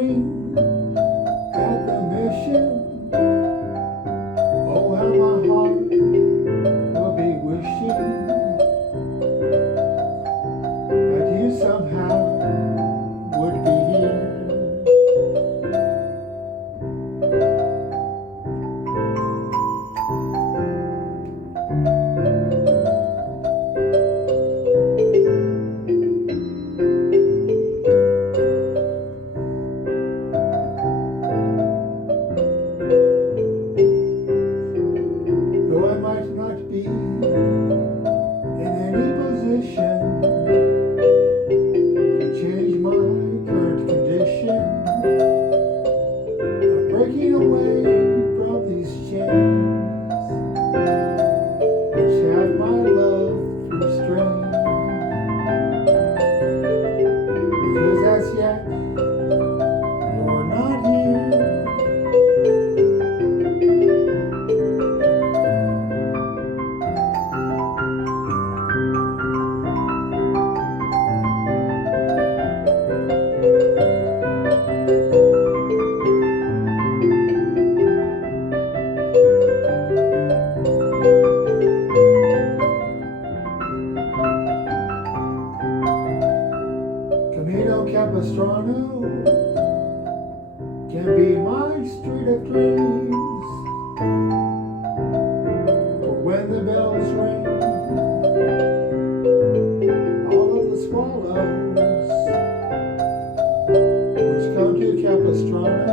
ring at the mission, oh how my heart will be wishing that you somehow would be here. Though I might not be in any position to change my current condition of breaking away from these chains which have my love restrained, because as yet you're not here. Camino Capistrano can be my street of dreams, for when the bells ring, all of the swallows which come to Capistrano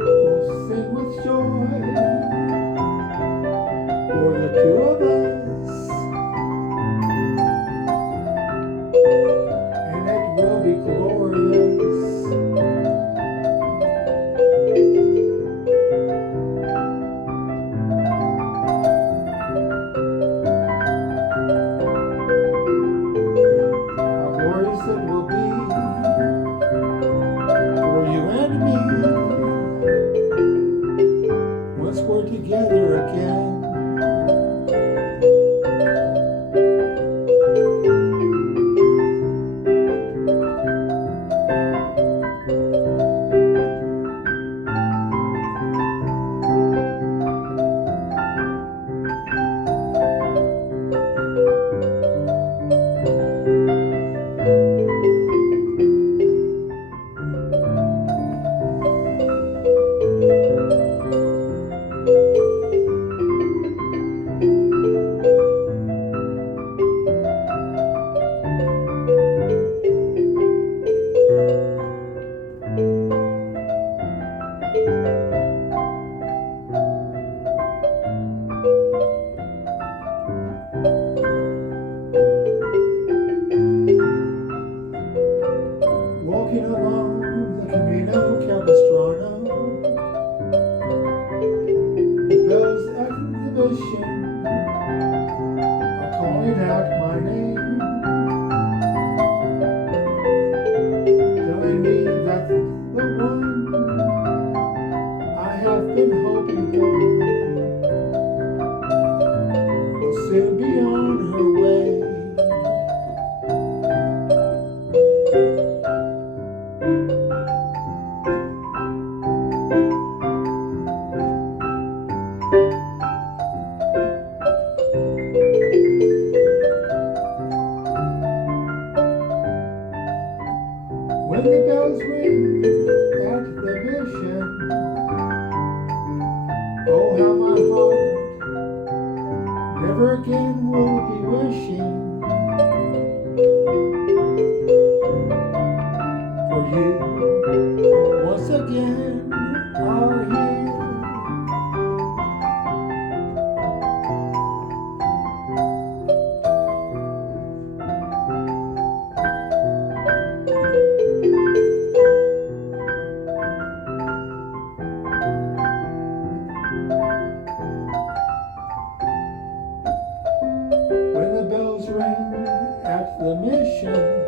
will sing with joy for the two of us. And it will be glorious. How glorious it will be for you and me once we're together again. Walking along the Camino Capistrano, the bells at the mission are calling out my name, telling me that the one I have been hoping for will soon be on her way. When the bells ring at the mission, oh how my heart never again will be wishing for you once again are here. When the bells ring at the mission,